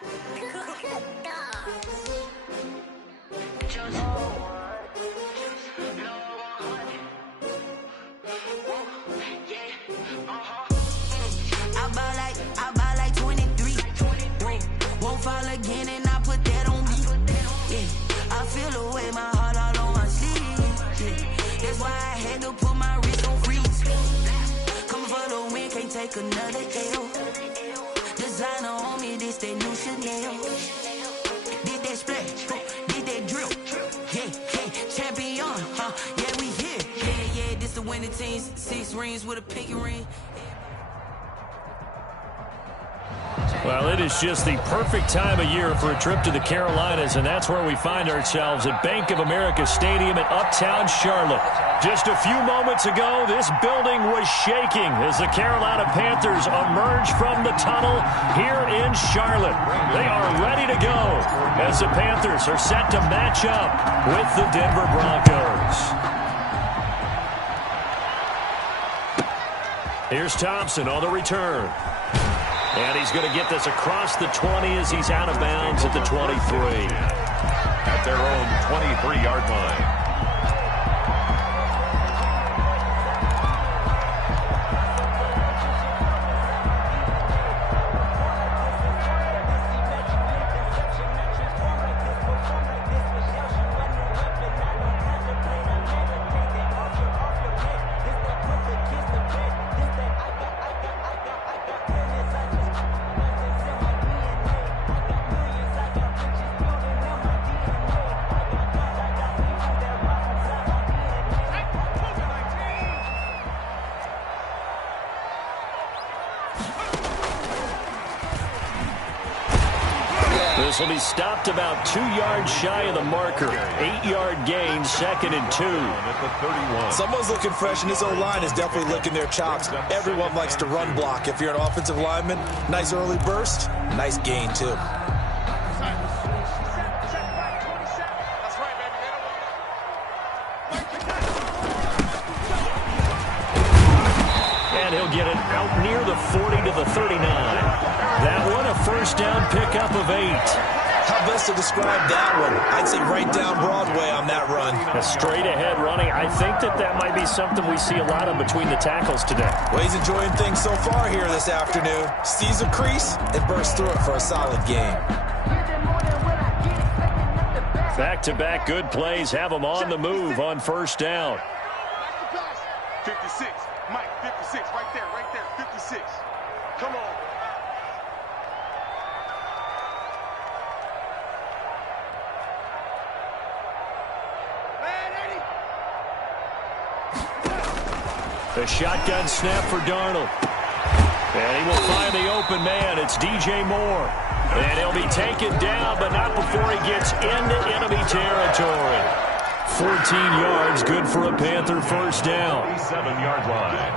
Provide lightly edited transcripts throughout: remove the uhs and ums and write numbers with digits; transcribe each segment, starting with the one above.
I buy like 23. Won't fall again and I put that on me. Yeah, I feel the way, my heart all on my sleeve. Yeah, that's why I had to put my wrist on freeze. Coming for the win, can't take another L. Designer on me, this that new Chanel. Did that splash, did that drill. Yeah, champion, yeah, we here. Yeah, this the winning team. 6 rings with a pinky ring. Well, it is just the perfect time of year for a trip to the Carolinas, and that's where we find ourselves at Bank of America Stadium in Uptown Charlotte. Just a few moments ago, this building was shaking as the Carolina Panthers emerged from the tunnel here in Charlotte. They are ready to go as the Panthers are set to match up with the Denver Broncos. Here's Thompson on the return. And he's going to get this across the 20 as he's out of bounds at the 23. At their own 23-yard line. This will be stopped about 2 yards shy of the marker. 8-yard gain, 2nd and 2. Someone's looking fresh, and his O-line is definitely licking their chops. Everyone likes to run block. If you're an offensive lineman, nice early burst, nice gain, too. And he'll get it out near the 40 to the 39. That one, a first down pickup of 8. How best to describe that one? I'd say right down Broadway on that run. A straight ahead running. I think that might be something we see a lot of between the tackles today. Well, he's enjoying things so far here this afternoon. Sees a crease and bursts through it for a solid game. Back-to-back good plays have him on the move on first down. 56, Mike, 56, right there, 56. Come on. The shotgun snap for Darnold. And he will find the open man. It's DJ Moore. And he'll be taken down, but not before he gets into enemy territory. 14 yards, good for a Panther first down. 7-yard line.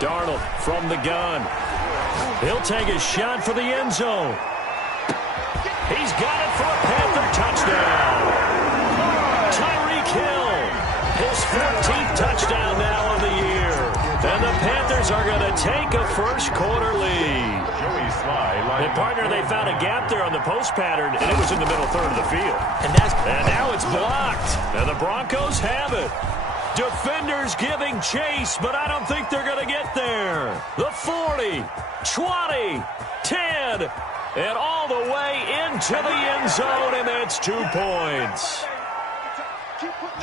Darnold from the gun. He'll take a shot for the end zone. He's got it for a Panther touchdown. Tyreek Hill, his 14th touchdown now of the year. And the Panthers are going to take a first quarter lead. And partner, they found a gap there on the post pattern, and it was in the middle third of the field. And now it's blocked. And the Broncos have it. Defenders giving chase, but I don't think they're going to get there. The 40, 20, 10, and all the way into the end zone, and that's 2 points.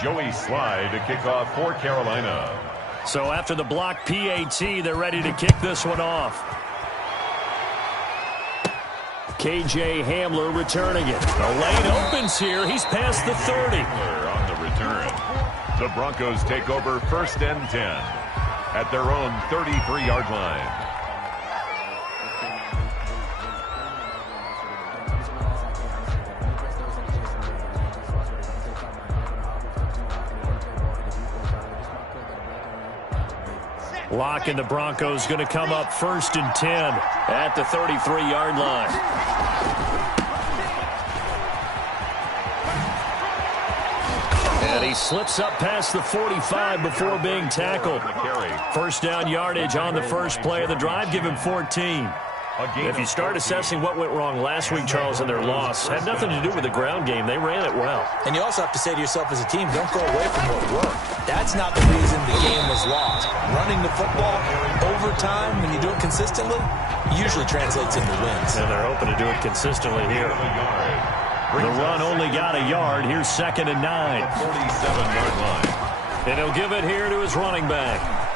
Joey Slye to kick off for Carolina. So after the block PAT, they're ready to kick this one off. KJ Hamler returning it. The lane opens here. He's past the 30. On the return. The Broncos take over 1st and 10 at their own 33-yard line. Locke and the Broncos going to come up 1st and 10 at the 33-yard line. And he slips up past the 45 before being tackled. First down yardage on the first play of the drive. Give him 14. If you start assessing what went wrong last week, Charles, in their loss, had nothing to do with the ground game. They ran it well. And you also have to say to yourself as a team, don't go away from what worked. That's not the reason the game was lost. Running the football over time, when you do it consistently, usually translates into wins. And they're hoping to do it consistently here. The run only got a yard. Here's 2nd and 9. 47-yard line. And he'll give it here to his running back.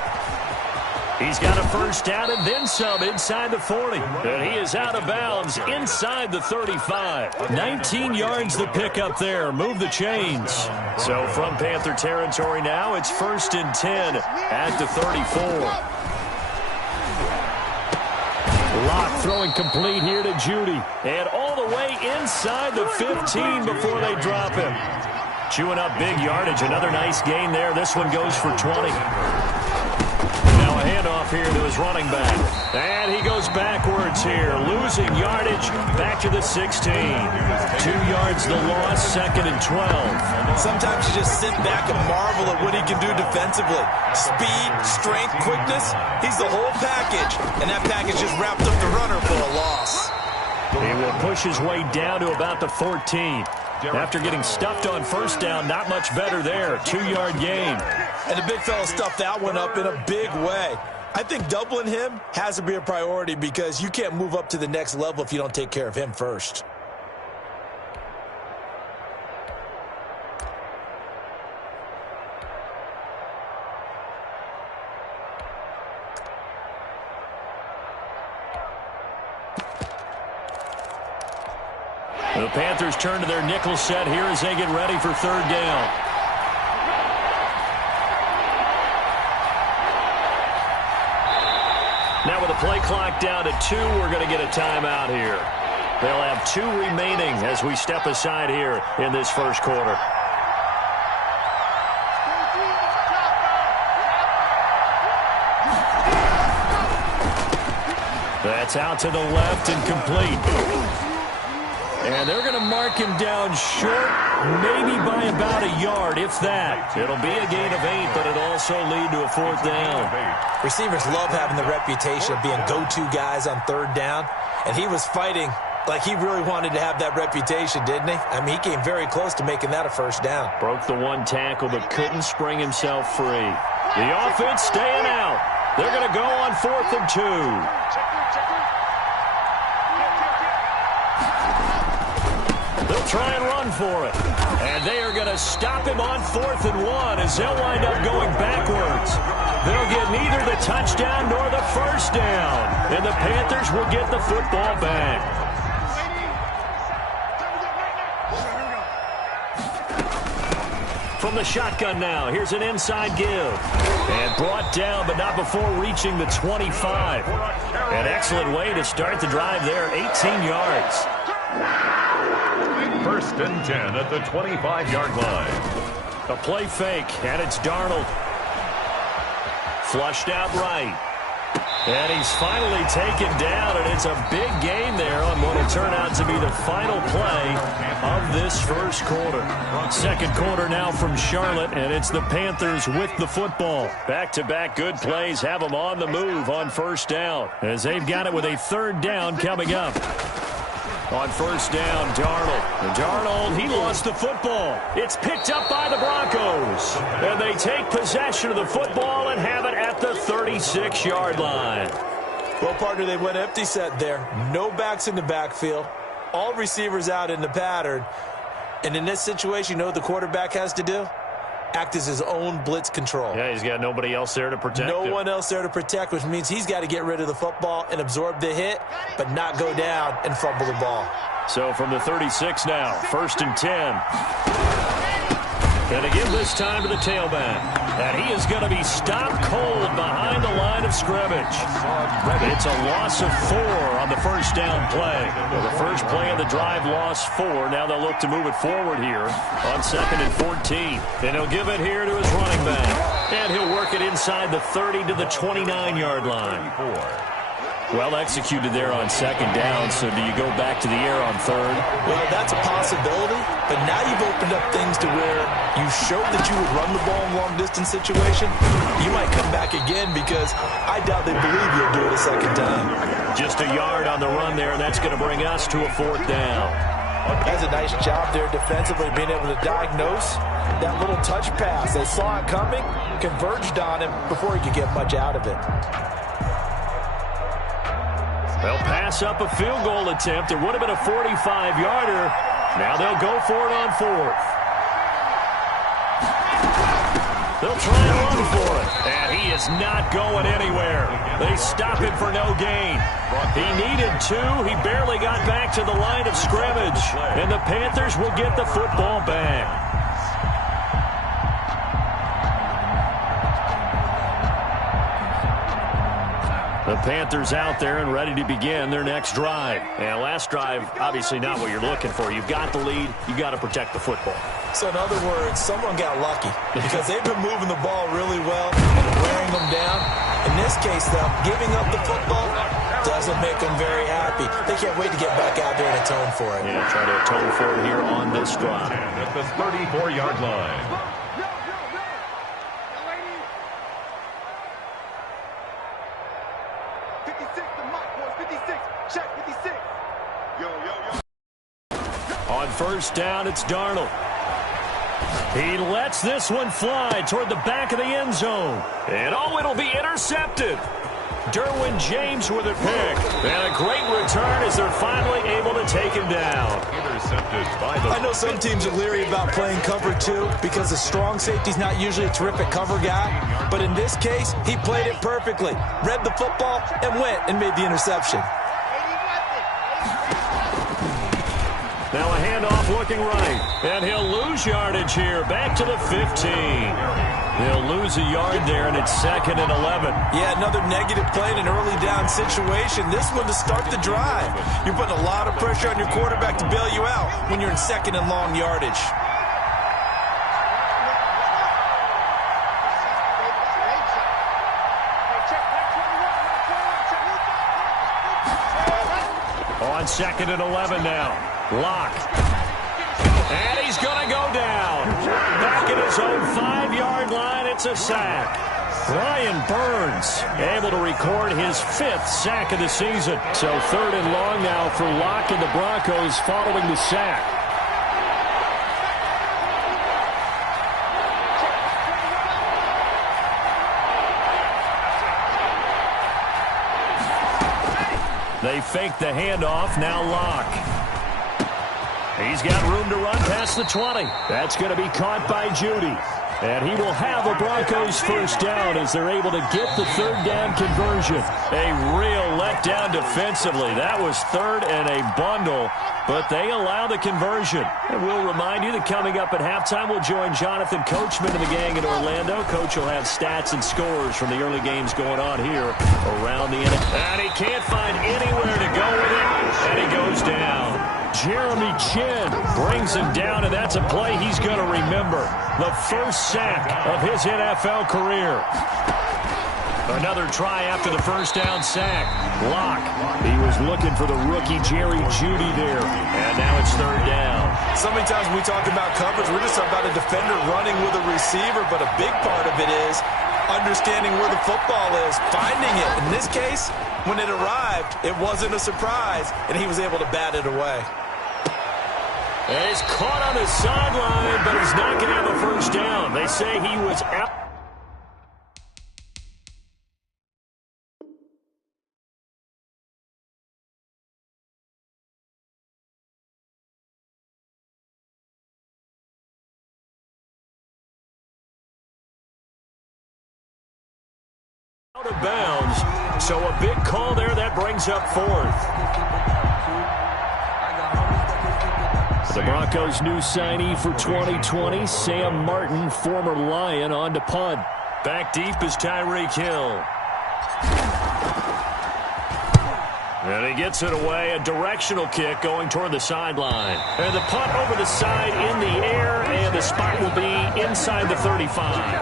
He's got a first down and then some inside the 40. And he is out of bounds inside the 35. 19 yards the pick up there. Move the chains. So from Panther territory now, it's 1st and 10 at the 34. Locke throwing complete here to Judy. And all the way inside the 15 before they drop him. Chewing up big yardage. Another nice gain there. This one goes for 20. Now a handoff here to his running back. And he goes backwards here. Losing yardage back to the 16. 2 yards the loss, 2nd and 12. Sometimes you just sit back and marvel at what he can do defensively. Speed, strength, quickness. He's the whole package. And that package just wrapped up the runner for a loss. He will push his way down to about the 14. After getting stuffed on first down, not much better there. 2-yard gain. And the big fella stuffed that one up in a big way. I think doubling him has to be a priority because you can't move up to the next level if you don't take care of him first. The Panthers turn to their nickel set here as they get ready for 3rd down. Now with the play clock down to 2, we're going to get a timeout here. They'll have 2 remaining as we step aside here in this first quarter. That's out to the left and complete. And they're going to mark him down short, maybe by about a yard, if that. It'll be a gain of 8, but it'll also lead to a 4th down. Receivers love having the reputation of being go-to guys on 3rd down. And he was fighting like he really wanted to have that reputation, didn't he? I mean, he came very close to making that a first down. Broke the one tackle, but couldn't spring himself free. The offense staying out. They're going to go on 4th and 2. They'll try and run for it. And they are going to stop him on 4th and 1 as they'll wind up going backwards. They'll get neither the touchdown nor the first down. And the Panthers will get the football back. From the shotgun now, here's an inside give. And brought down, but not before reaching the 25. An excellent way to start the drive there, 18 yards. 1st and 10 at the 25-yard line. A play fake, and it's Darnold. Flushed out right. And he's finally taken down, and it's a big gain there on what will turn out to be the final play of this first quarter. 2nd quarter now from Charlotte, and it's the Panthers with the football. Back-to-back good plays have them on the move on first down, as they've got it with a 3rd down coming up. On first down, Darnold. And Darnold, he lost the football. It's picked up by the Broncos. And they take possession of the football and have it at the 36-yard line. Well, partner, they went empty set there. No backs in the backfield. All receivers out in the pattern. And in this situation, you know what the quarterback has to do? Act as his own blitz control. Yeah, he's got nobody else there to protect him. No one else there to protect, which means he's got to get rid of the football and absorb the hit, but not go down and fumble the ball. So from the 36 now, 1st and 10. And again this time to the tailback. And he is going to be stopped cold behind the line of scrimmage. It's a loss of 4 on the first down play. Well, the first play of the drive lost 4. Now they'll look to move it forward here on 2nd and 14. And he'll give it here to his running back. And he'll work it inside the 30 to the 29-yard line. Well executed there on second down, so do you go back to the air on third? Well, that's a possibility, but now you've opened up things to where you showed that you would run the ball in long-distance situation. You might come back again because I doubt they believe you'll do it a second time. Just a yard on the run there, and that's going to bring us to a fourth down. That's a nice job there defensively, being able to diagnose that little touch pass. They saw it coming, converged on him before he could get much out of it. They'll pass up a field goal attempt. It would have been a 45-yarder. Now they'll go for it on fourth. They'll try and run for it. And he is not going anywhere. They stop him for no gain. He needed two. He barely got back to the line of scrimmage. And the Panthers will get the football back. The Panthers out there and ready to begin their next drive. And last drive, obviously not what you're looking for. You've got the lead. You've got to protect the football. So in other words, someone got lucky because they've been moving the ball really well and wearing them down. In this case, though, giving up the football doesn't make them very happy. They can't wait to get back out there and atone for it. Yeah, try to atone for it here on this drive. At the 34-yard line. On first down, it's Darnold. He lets this one fly toward the back of the end zone. And it'll be intercepted. Derwin James with a pick. And a great return as they're finally able to take him down. Intercepted by the... I know some teams are leery about playing cover two because a strong safety's not usually a terrific cover guy. But in this case, he played it perfectly. Read the football and went and made the interception. Now a handoff looking right. And he'll lose yardage here. Back to the 15. He'll lose a yard there, and it's 2nd and 11. Yeah, another negative play in an early down situation. This one to start the drive. You're putting a lot of pressure on your quarterback to bail you out when you're in 2nd and long yardage. On 2nd and 11 now. Lock. And he's going to go down. Back at his own 5-yard line, it's a sack. Brian Burns able to record his 5th sack of the season. So 3rd and long now for Lock and the Broncos following the sack. They fake the handoff, now Lock. He's got room to run past the 20. That's going to be caught by Judy. And he will have a Broncos first down as they're able to get the 3rd down conversion. A real letdown defensively. That was 3rd and a bundle, but they allow the conversion. And we'll remind you that coming up at halftime, we'll join Jonathan Coachman and the gang in Orlando. Coach will have stats and scores from the early games going on here around the NFL. And he can't find anywhere to go with it, and he goes down. Jeremy Chin brings him down, and that's a play he's going to remember. The first sack of his NFL career. Another try after the first down sack. Lock. He was looking for the rookie Jerry Jeudy there, and now it's 3rd down. So many times when we talk about coverage, we're just talking about a defender running with a receiver, but a big part of it is understanding where the football is, finding it. In this case, when it arrived, it wasn't a surprise, and he was able to bat it away. And he's caught on the sideline, but he's not going to have a first down. They say he was out. Out of bounds, so a big call there. That brings up 4th. The Broncos' new signee for 2020, Sam Martin, former Lion, on to punt. Back deep is Tyreek Hill. And he gets it away, a directional kick going toward the sideline. And the punt over the side in the air, and the spot will be inside the 35.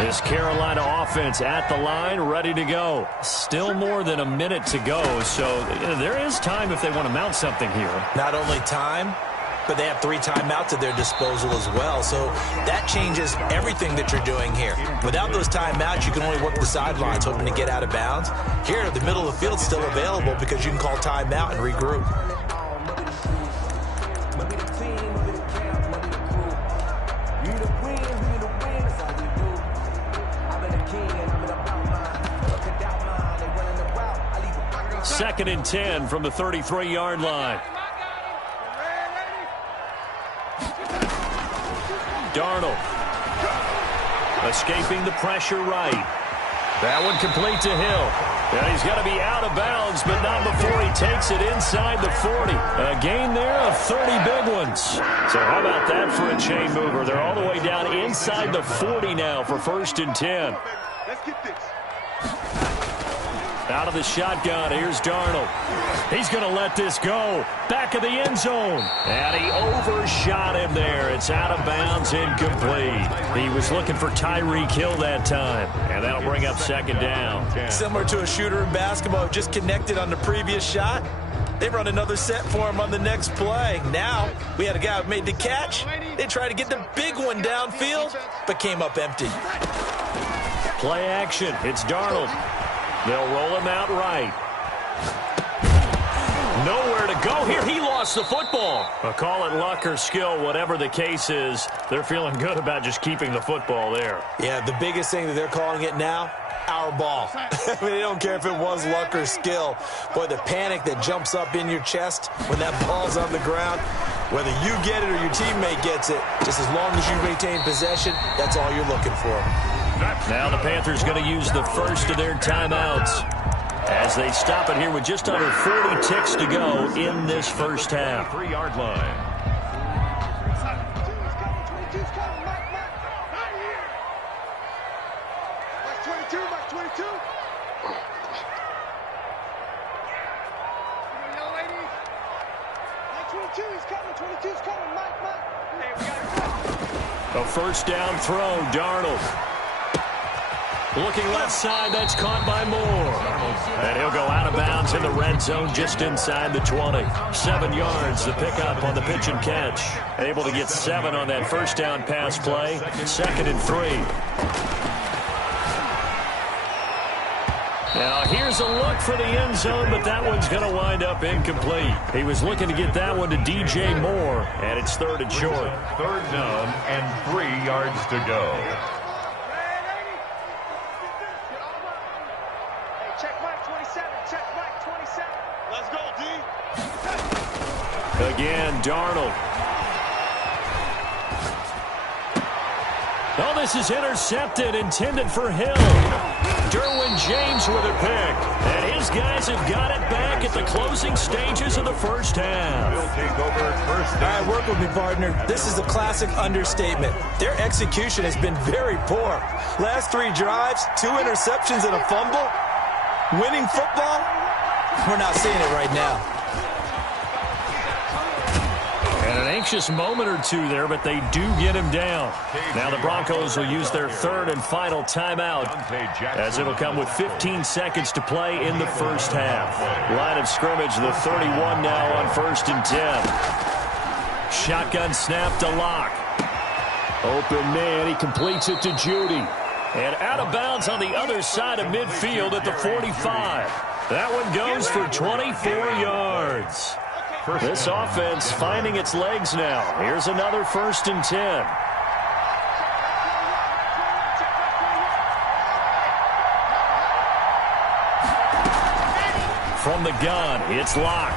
This Carolina offense at the line, ready to go. Still more than a minute to go, so there is time if they want to mount something here. Not only time, but they have 3 timeouts at their disposal as well. So that changes everything that you're doing here. Without those timeouts, you can only work the sidelines hoping to get out of bounds. Here, the middle of the field is still available because you can call timeout and regroup. Second and 10 from the 33-yard line. Darnold escaping the pressure right. That one complete to Hill. And he's got to be out of bounds, but not before he takes it inside the 40. A gain there of 30 big ones. So how about that for a chain mover? They're all the way down inside the 40 now for 1st and 10. Let's get this. Out of the shotgun, here's Darnold. He's going to let this go. Back of the end zone. And he overshot him there. It's out of bounds, incomplete. He was looking for Tyreek Hill that time. And that'll bring up 2nd down. Similar to a shooter in basketball who just connected on the previous shot. They run another set for him on the next play. Now, we had a guy who made the catch. They tried to get the big one downfield, but came up empty. Play action. It's Darnold. They'll roll him out right. Nowhere to go here. He lost the football. Call it luck or skill, whatever the case is. They're feeling good about just keeping the football there. Yeah, the biggest thing that they're calling it now, our ball. I mean, they don't care if it was luck or skill. Boy, the panic that jumps up in your chest when that ball's on the ground, whether you get it or your teammate gets it, just as long as you retain possession, that's all you're looking for. Now the Panthers going to use the first of their timeouts as they stop it here with just under 40 ticks to go in this first half. 3-yard line. A first down throw, Darnold. Looking left side, that's caught by Moore. And he'll go out of bounds in the red zone just inside the 20. 7 yards, the pickup on the pitch and catch. Able to get 7 on that first down pass play. 2nd and 3. Now here's a look for the end zone, but that one's going to wind up incomplete. He was looking to get that one to DJ Moore, and it's 3rd and short. 3rd down and 3 yards to go. Again, Darnold. Oh, this is intercepted, intended for Hill. Derwin James with a pick. And his guys have got it back at the closing stages of the first half. We'll take over first All right, work with me, partner. This is a classic understatement. Their execution has been very poor. Last 3 drives, 2 interceptions and a fumble. Winning football? We're not seeing it right now. And an anxious moment or two there, but they do get him down. Now the Broncos will use their 3rd and final timeout as it'll come with 15 seconds to play in the first half. Line of scrimmage, the 31 now on 1st and 10. Shotgun snap to Locke. Open man, he completes it to Judy. And out of bounds on the other side of midfield at the 45. That one goes for 24 yards. This offense finding its legs now. Here's another 1st and 10. From the gun, it's Locke.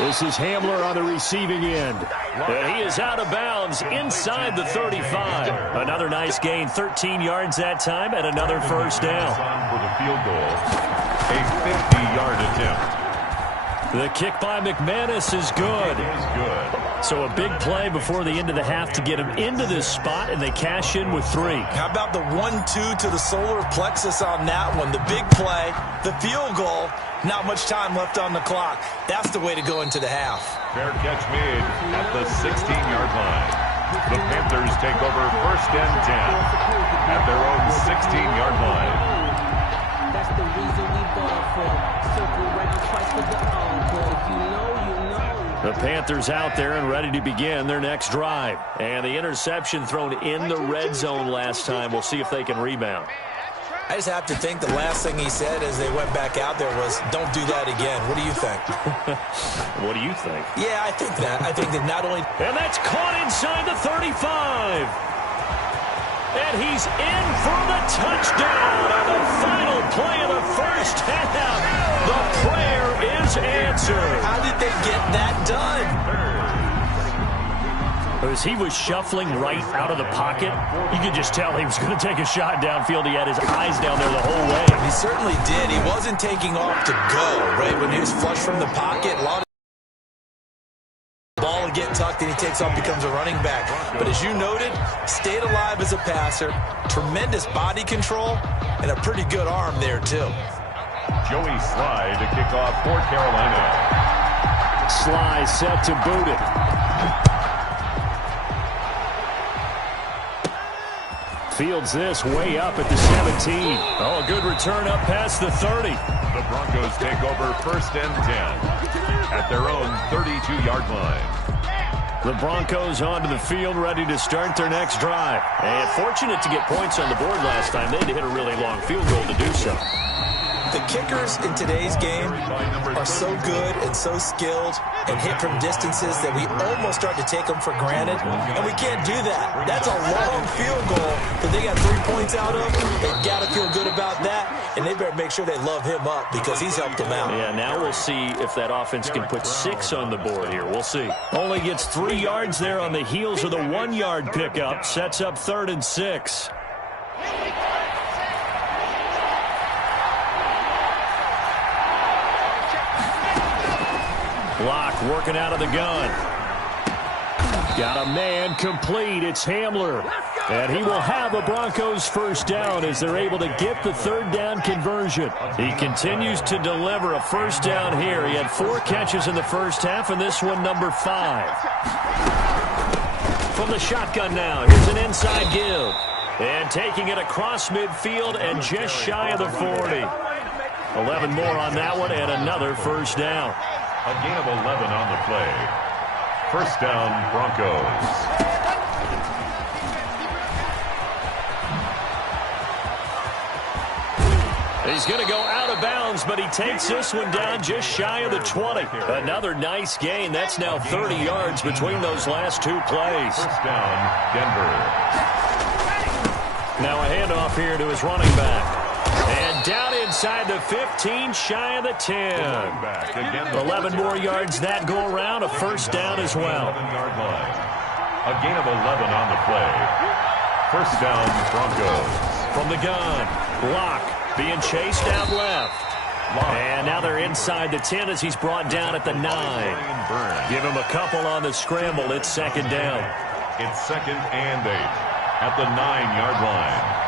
This is Hamler on the receiving end. And he is out of bounds inside the 35. Another nice gain, 13 yards that time, and another first down. For the field goal, a 50-yard attempt. The kick by McManus is good. So a big play before the end of the half to get him into this spot, and they cash in with 3. How about the 1-2 to the solar plexus on that one? The big play, the field goal, not much time left on the clock. That's the way to go into the half. Fair catch made at the 16-yard line. The Panthers take over first and 10 at their own 16-yard line. That's the reason we ball for. Circle round twice for the encore. If you know, you know. The Panthers out there and ready to begin their next drive. And the interception thrown in the red zone last time. We'll see if they can rebound. I just have to think the last thing he said as they went back out there was, don't do that again. What do you think? What do you think? Yeah, I think that. I think that not only... And that's caught inside the 35. And he's in for the touchdown on the final play of the first half. The prayer is answered. How did they get that done? As he was shuffling right out of the pocket, you could just tell he was going to take a shot downfield. He had his eyes down there the whole way. He certainly did. He wasn't taking off to go, right? When he was flush from the pocket, a lot of the ball would get tucked and he takes off, becomes a running back. But as you noted, stayed alive as a passer, tremendous body control, and a pretty good arm there, too. Joey Sly to kick off for Carolina. Sly set to boot it. Fields this way up at the 17. Oh, a good return up past the 30. The Broncos take over first and 10 at their own 32-yard line. The Broncos onto the field, ready to start their next drive. And fortunate to get points on the board last time. They had to hit a really long field goal to do so. The kickers in today's game are so good and so skilled and hit from distances that we almost start to take them for granted, and we can't do that. That's a long field goal that they got 3 points out of. They've got to feel good about that, and they better make sure they love him up because he's helped them out. Yeah, now we'll see if that offense can put 6 on the board here. We'll see. Only gets 3 yards there on the heels of the 1-yard pickup. Sets up 3rd and 6. Block working out of the gun. Got a man complete. It's Hamler. And he will have a Broncos first down as they're able to get the 3rd down conversion. He continues to deliver a first down here. He had 4 catches in the first half, and this one number 5. From the shotgun now, here's an inside give. And taking it across midfield and just shy of the 40. 11 more on that one and another first down. A gain of 11 on the play. First down, Broncos. He's going to go out of bounds, but he takes this one down just shy of the 20. Another nice gain. That's now 30 yards between those last 2 plays. First down, Denver. Now a handoff here to his running back. And down inside the 15, shy of the 10. 11 more yards that go around, a first down as well. 11-yard line. A gain of 11 on the play. First down, Broncos. From the gun, Block being chased out left. And now they're inside the 10 as he's brought down at the 9. Give him a couple on the scramble. It's 2nd down. It's 2nd and 8 at the 9-yard line.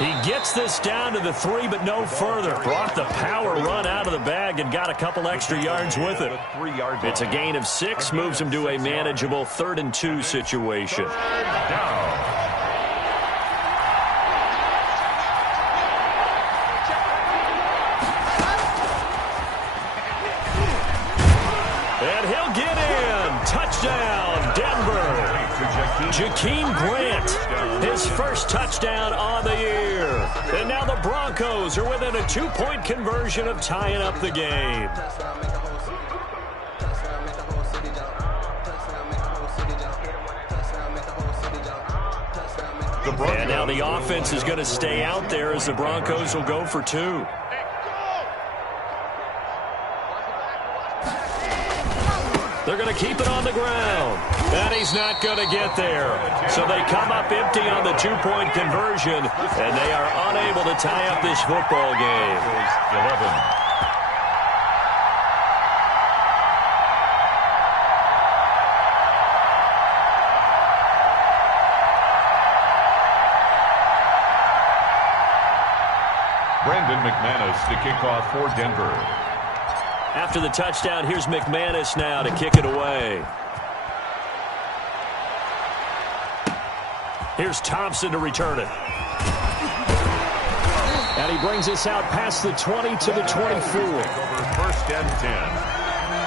He gets this down to the 3, but no further. Brought the power run out of the bag and got a couple extra yards with it. It's a gain of 6, moves him to a manageable 3rd and 2 situation. And he'll get in. Touchdown, Denver. Jakeem Grant, his first touchdown on the year. And now the Broncos are within a 2-point conversion of tying up the game. And now the offense is going to stay out there as the Broncos will go for 2. They're going to keep it on the ground. And he's not going to get there. So they come up empty on the 2-point conversion, and they are unable to tie up this football game. 11. Brandon McManus to kick off for Denver. After the touchdown, here's McManus now to kick it away. Here's Thompson to return it. And he brings us out past the 20 to the 24. Over first and 10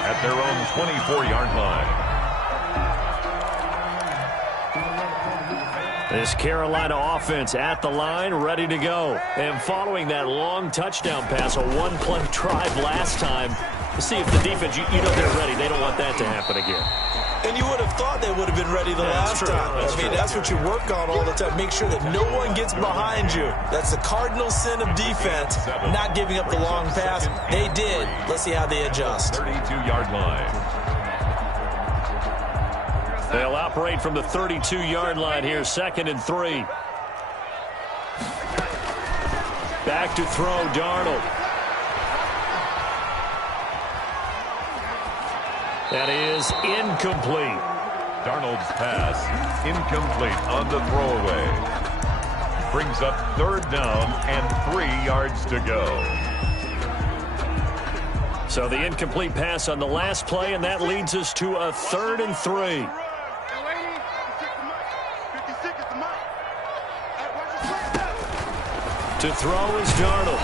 at their own 24-yard line. This Carolina offense at the line, ready to go. And following that long touchdown pass, a one-play drive last time, to see if the defense, you know they're ready. They don't want that to happen again. And you would have thought they would have been ready the last time. That's what you work on all the time. Make sure that no one gets behind you. That's the cardinal sin of defense, not giving up the long pass. They did. Let's see how they adjust. 32-yard line. They'll operate from the 32-yard line here, 2nd and 3. Back to throw, Darnold. That is incomplete. Darnold's pass incomplete on the throwaway. Brings up 3rd down and 3 yards to go. So the incomplete pass on the last play, and that leads us to a 3rd and 3. To throw is Darnold.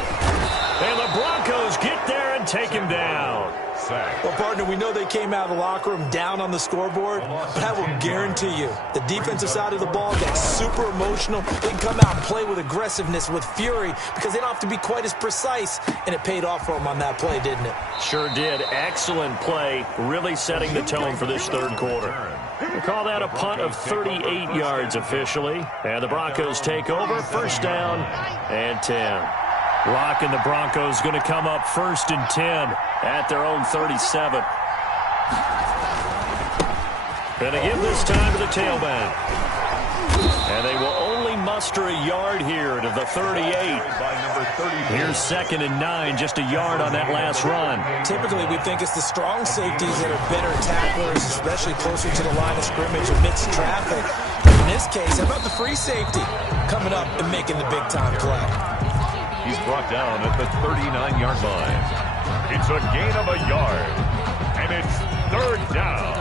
And the Broncos get there and take him down. Sack. Well, partner, we know they came out of the locker room down on the scoreboard, but I will guarantee you the defensive side of the ball gets super emotional. They can come out and play with aggressiveness, with fury, because they don't have to be quite as precise, and it paid off for them on that play, didn't it? Sure did. Excellent play, really setting the tone for this 3rd quarter. We call that a punt of 38 yards officially, and the Broncos take over, 1st down and 10. Rock and the Broncos going to come up 1st and 10 at their own 37. Going to give this time to the tailback. And they will only muster a yard here to the 38. Here's 2nd and 9, just a yard on that last run. Typically, we think it's the strong safeties that are better tacklers, especially closer to the line of scrimmage amidst traffic. In this case, how about the free safety coming up and making the big-time play? He's brought down at the 39-yard line. It's a gain of a yard, and it's 3rd down.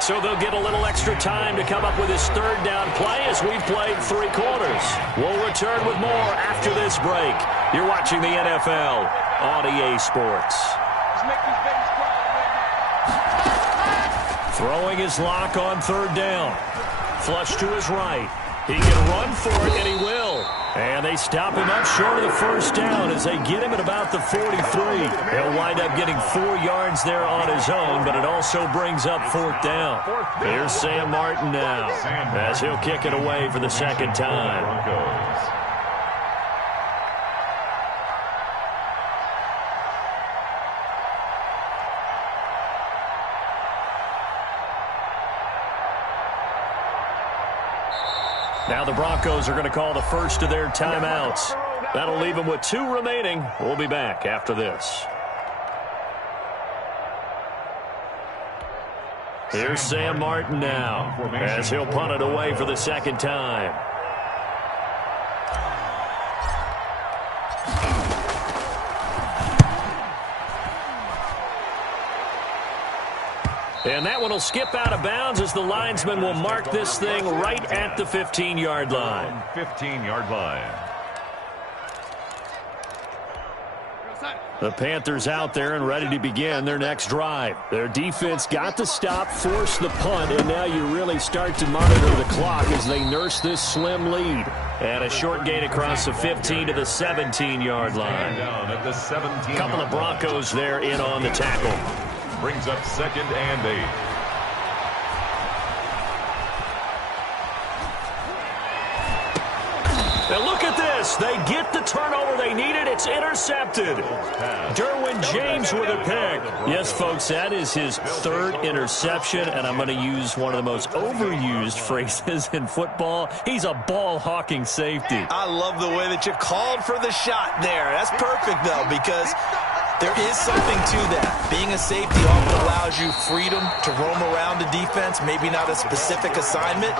So they'll get a little extra time to come up with his 3rd down play as we've played 3 quarters. We'll return with more after this break. You're watching the NFL on EA Sports. Throwing his lock on 3rd down. Flush to his right. He can run for it, and he will. And they stop him up short of the 1st down as they get him at about the 43. He'll wind up getting 4 yards there on his own, but it also brings up 4th down. Here's Sam Martin now as he'll kick it away for the 2nd time. Now the Broncos are going to call the first of their timeouts. That'll leave them with 2 remaining. We'll be back after this. Here's Sam Martin now as he'll punt it away for the 2nd time. And that one will skip out of bounds as the linesman will mark this thing right at the 15-yard line. 15-yard line. The Panthers out there and ready to begin their next drive. Their defense got the stop, forced the punt, and now you really start to monitor the clock as they nurse this slim lead. And a short gain across the 15 to the 17-yard line. Down at the 17. Couple of Broncos there in on the tackle. Brings up 2nd and 8. Now look at this. They get the turnover they needed. It's intercepted. Derwin James with a pick. Yes, folks, that is his 3rd interception, and I'm going to use one of the most overused phrases in football. He's a ball-hawking safety. I love the way that you called for the shot there. That's perfect, though, because There is something to that. Being a safety often allows you freedom to roam around the defense, maybe not a specific assignment.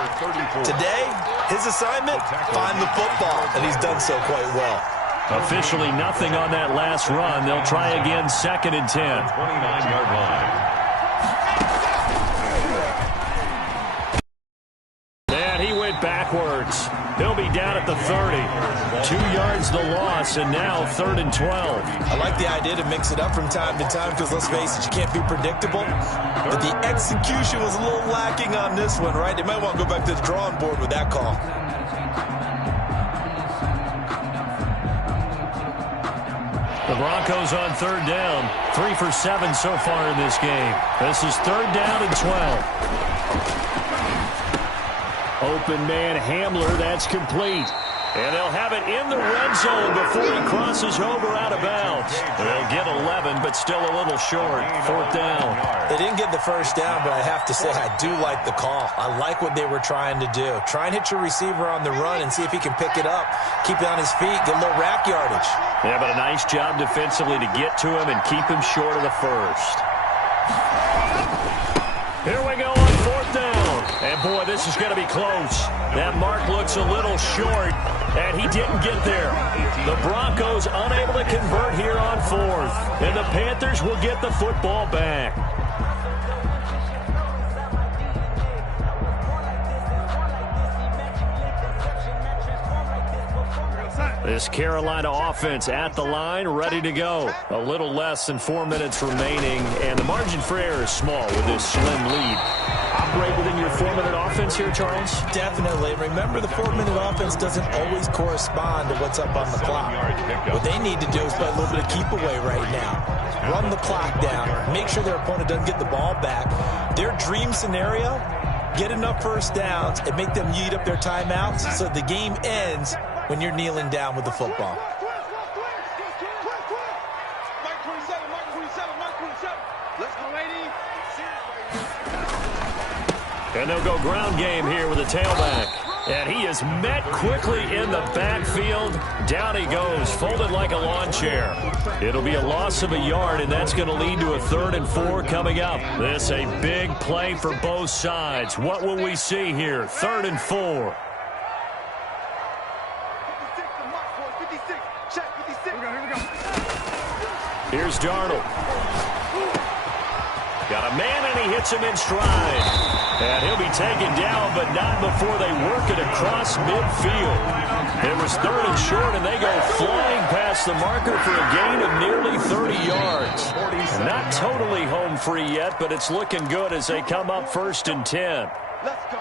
Today, his assignment, find the football, and he's done so quite well. Officially nothing on that last run. They'll try again, 2nd and 10. 29-yard line. And he went backwards. He'll be down at the 30. 2 yards the loss, and now 3rd and 12. I like the idea to mix it up from time to time because, let's face it, you can't be predictable. But the execution was a little lacking on this one, right? They might want to go back to the drawing board with that call. The Broncos on 3rd down. 3 for 7 so far in this game. This is 3rd down and 12. Open man Hamler, that's complete. And they'll have it in the red zone before he crosses over out of bounds. They'll get 11, but still a little short. 4th down. They didn't get the first down, but I have to say I do like the call. I like what they were trying to do. Try and hit your receiver on the run and see if he can pick it up. Keep it on his feet, get a little rack yardage. Yeah, but a nice job defensively to get to him and keep him short of the first. Here we go on 4th down. And, boy, this is going to be close. That mark looks a little short, and he didn't get there. The Broncos unable to convert here on 4th. And the Panthers will get the football back. This Carolina offense at the line, ready to go. A little less than 4 minutes remaining, and the margin for error is small with this slim lead. Operate within your 4-minute offense here, Charles? Definitely. Remember, the 4-minute offense doesn't always correspond to what's up on the clock. What they need to do is play a little bit of keep away right now. Run the clock down. Make sure their opponent doesn't get the ball back. Their dream scenario, get enough first downs and make them eat up their timeouts so the game ends when you're kneeling down with the football. And they'll go ground game here with a tailback. And he is met quickly in the backfield. Down he goes, folded like a lawn chair. It'll be a loss of a yard, and that's going to lead to a 3rd and 4 coming up. This a big play for both sides. What will we see here? 3rd and 4. Here's Darnold. Got a man, and he hits him in stride. And he'll be taken down, but not before they work it across midfield. It was 3rd and short, and they go flying past the marker for a gain of nearly 30 yards. Not totally home free yet, but it's looking good as they come up 1st and 10. Let's go.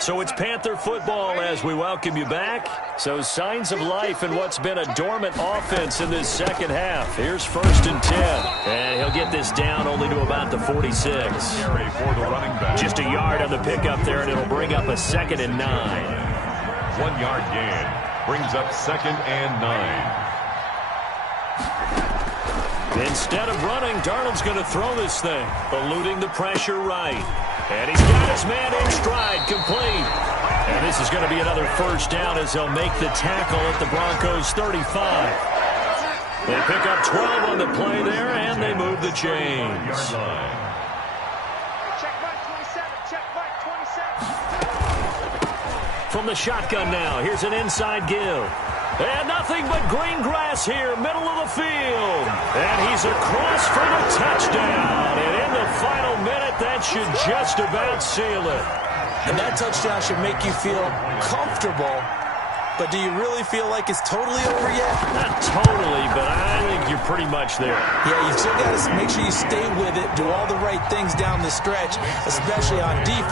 So it's Panther football as we welcome you back. So signs of life in what's been a dormant offense in this second half. Here's 1st and 10. And he'll get this down only to about the 46. Just a yard on the pickup there, and it'll bring up a 2nd and 9. 1-yard gain brings up 2nd and 9. Instead of running, Darnold's going to throw this thing, eluding the pressure right. And he's got his man in stride, complete. And this is going to be another 1st down as they'll make the tackle at the Broncos' 35. They pick up 12 on the play there, and they move the chains. Check Mike 27. Check Mike 27. From the shotgun now, here's an inside give. And nothing but green grass here, middle of the field. And he's across for the touchdown. And in the final minute, that should just about seal it. And that touchdown should make you feel comfortable. But do you really feel like it's totally over yet? Not totally, but I think you're pretty much there. Yeah, you still got to make sure you stay with it, do all the right things down the stretch, especially on defense.